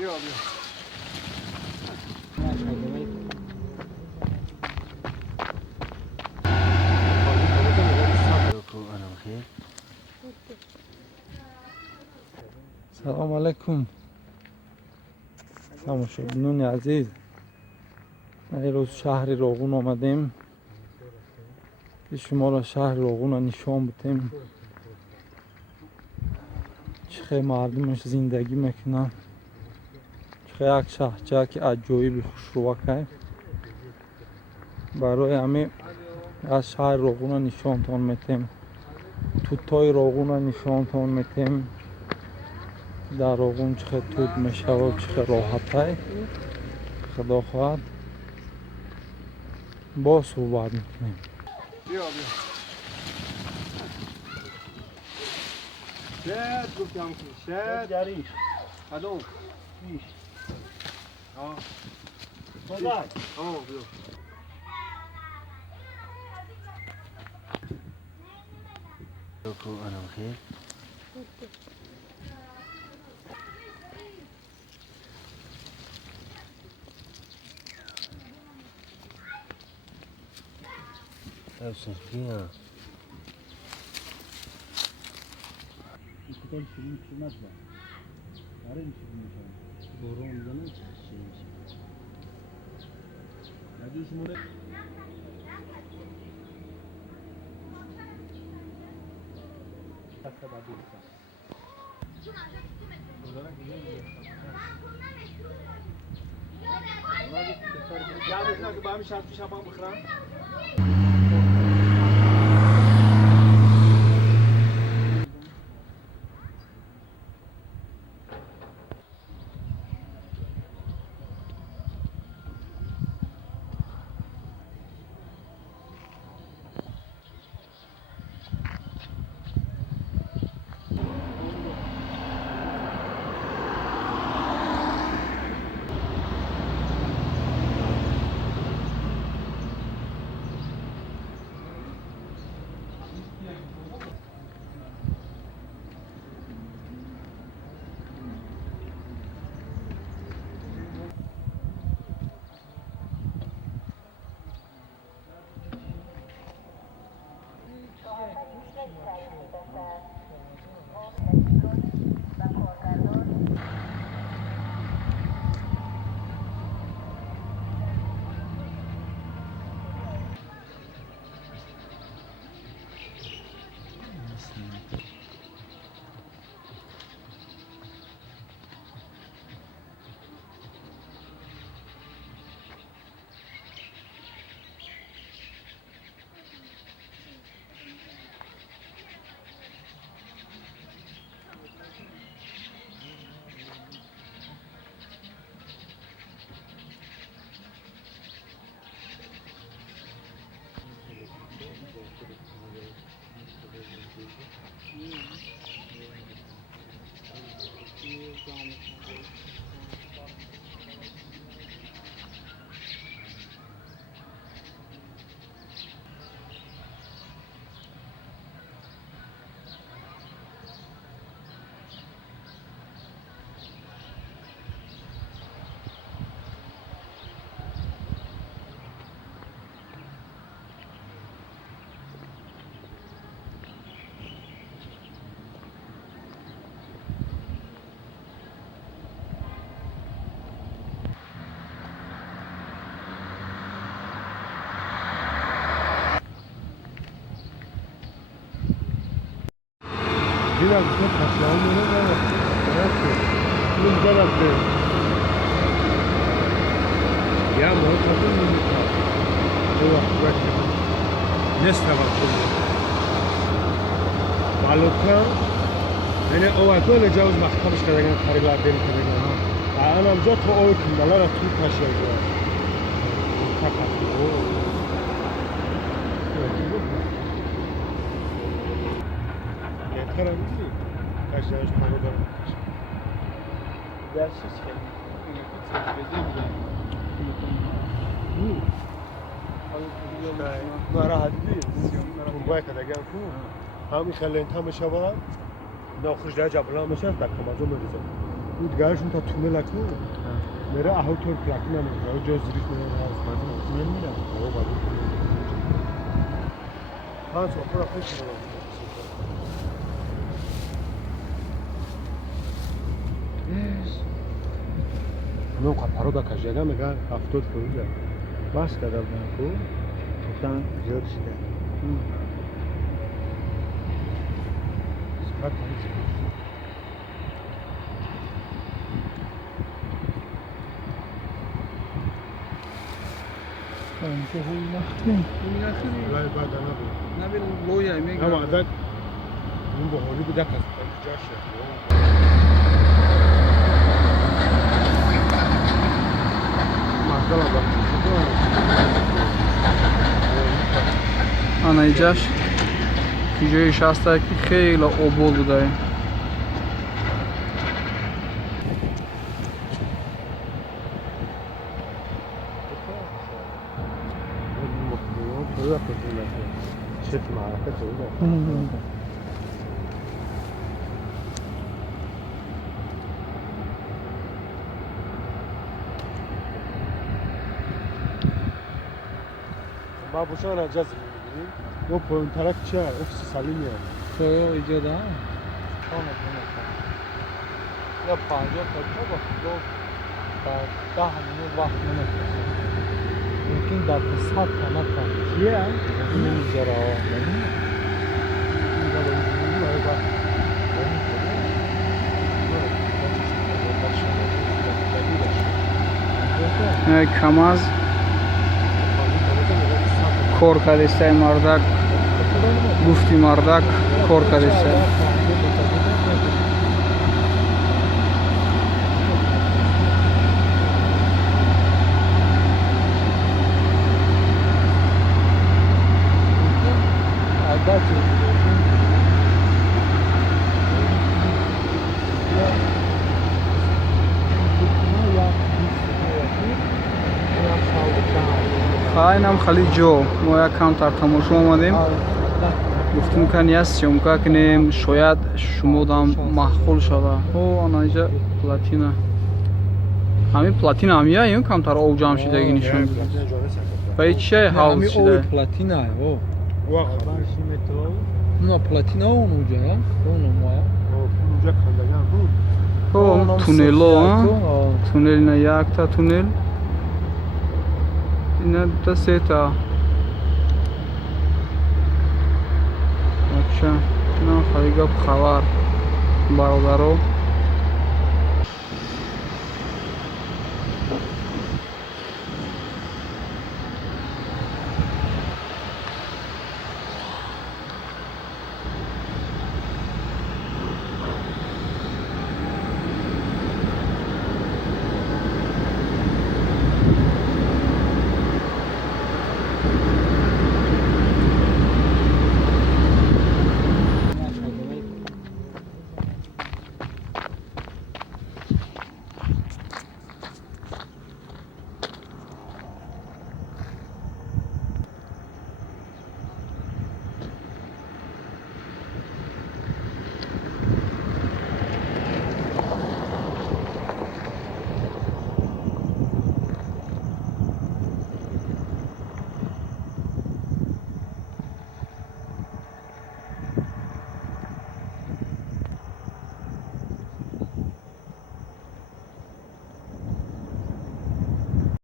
بیا بیا. سلام علیکم تماشاگران عزیز. امروز شهر راغون آمدیم که شما را شهر راغون را نشان بدیم چه مردمش زندگی میکنن، چه یک شهرچک عجایب خوشروکه. برای همین از شهر راغون را نشانتان میدیم، توتای راغون را نشانتان میدیم. در راغون چه توت میشه و چه راحته. خدا خواهد با صحبت میکنیم. بیا بیا. شد گفتم که شد جریش کدوم پیش ها صحبت بیا. أنا بخير. أبشر فيها. کتاب شروع شدنش با برای شروع میشه بارون میزنه چه میشه نجوش مونه تخت بعدی بسن جا که با همین شرط پیش هم بخورم. Biraz da taşlanmıyor ama bunu güzel yaptı. Ya bu kadın mı bu? Bu vakit ne sabah oldu? Balıkta yani o vakit öyle cevaz mahkemesi kadar karılar deli kadar. Anam zaten o kimdalar atıyor taşıyor. Fakat o yeter mi? Kaçlarız panodan. Dersiz ki. Mara haddi. Mumbai kadar gel ku. Ham خلين تام شباب ناخذ درجة بلا مشان تك ما زوم بزن. بود گارشون تا تونل اکنون میره آهوتور پلاکن نمیره جا زیریش میره از بعد تونل میره او بعد ها تو خورا خوش میره من قطارو دا کجا میگه 70 کیلومتر بس کردم کو گفتن زیاد شده ساعت اینجا هوی نخریم لا بعد انا بود نبیل لویا میگه اما عدد اون به حالی بوده که جاشه مثلا ана иҷаш ки ҷои шаста ки хеле обод будаем شفت معركة طويلة بابو شارع جزم می‌بینیم و پایین طرف چیه؟ افس سلیمیه تو اینجا ده یا 50 تا با خدا تا 10 minut وقت نمی‌کنه ممکن در 100 تا نکنه چیه؟ این می‌ذاره камаз кор кардистаи мардак гуфти мардак кор кардиста хайнам хали ҷо мо якам тар тамошо омадем гуфтем кани аз сёмка кунем шояд шумодам маъқул шава о анаҷа платина ҳамин платина ҳамия ё камтар об ҷамъ шидагӣ нишон ба чия ҳавз шуда платина о на платина он уҷа он моя اونجا کندگان بود о туннело туннел ина якта туннел ина дута сета ача ина хари гап хабар бародаро